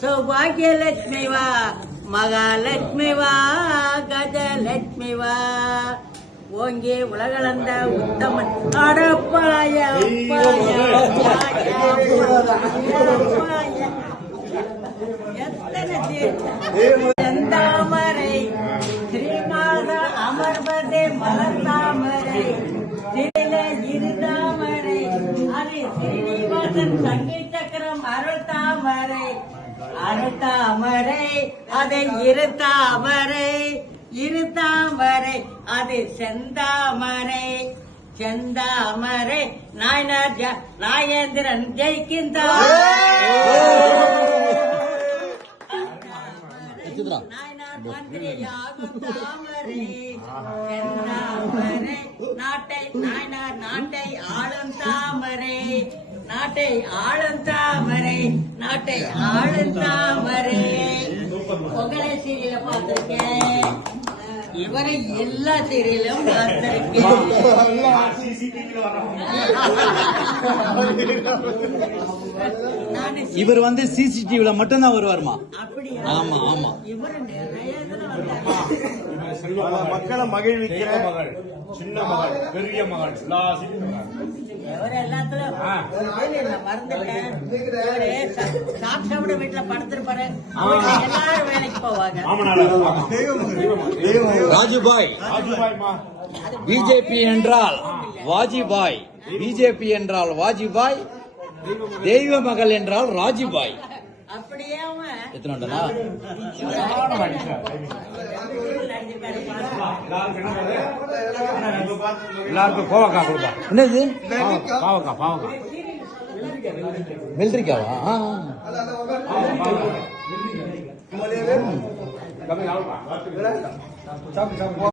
சௌபாகியலட்சுமி வா, மகாலட்சுமி வா, கஜலட்சுமி வா, ஓங்கே உலகளந்த உத்தமன் அடப்பாய செந்தாமரை ஸ்ரீமாத அமர்வதே மலர்தாமரை திரையில இருதாமரை அது ஸ்ரீனிவாசன் சங்கி சக்கரம் அருள் தாமரை அருள் தாமரை அதை இருதாமரை இருதாமரை அது செந்தாமரை செந்தாமரை நாயனார் நாயேந்திரன் ஜெயிக்கின்றார் நாயனார் மந்திரியாகும் தாமரை செந்தாமரை நாட்டை நாயனார் நாட்டை ஆளும் தாமரை நாட்டை ஆளும் தாமரை நாட்டை ஆளும் தாமரை உங்களை சீரியல பார்த்திருக்கேன் இவரை எல்லா சீரியலும் பார்த்திருக்கேன் இவர் வந்து சிசிடிவில மட்டும்தான் வருவாருமா அப்படியா ஆமா ஆமா இவரு நிறைய மக்களை மகிழ்விக்கிற மகள் சின்ன மகள் பெரிய மகள் எல்லாத்துலயும் மறந்துட்டேன் சாப்பிட வீட்டுல படுத்திருப்பாரு எல்லாரும் வேலைக்கு போவாங்க ராஜுபாய் பிஜேபி என்றால் வாஜிபாய் பிஜேபி என்றால் வாஜிபாய் தெய்வ மகள் என்றால் ராஜுபாய் அப்படியே எத்தனை எல்லாருக்கும் கோவக்கா கொடுப்பா. என்னது பாவக்கா பாவக்கா மிலிட்ரிக்காவா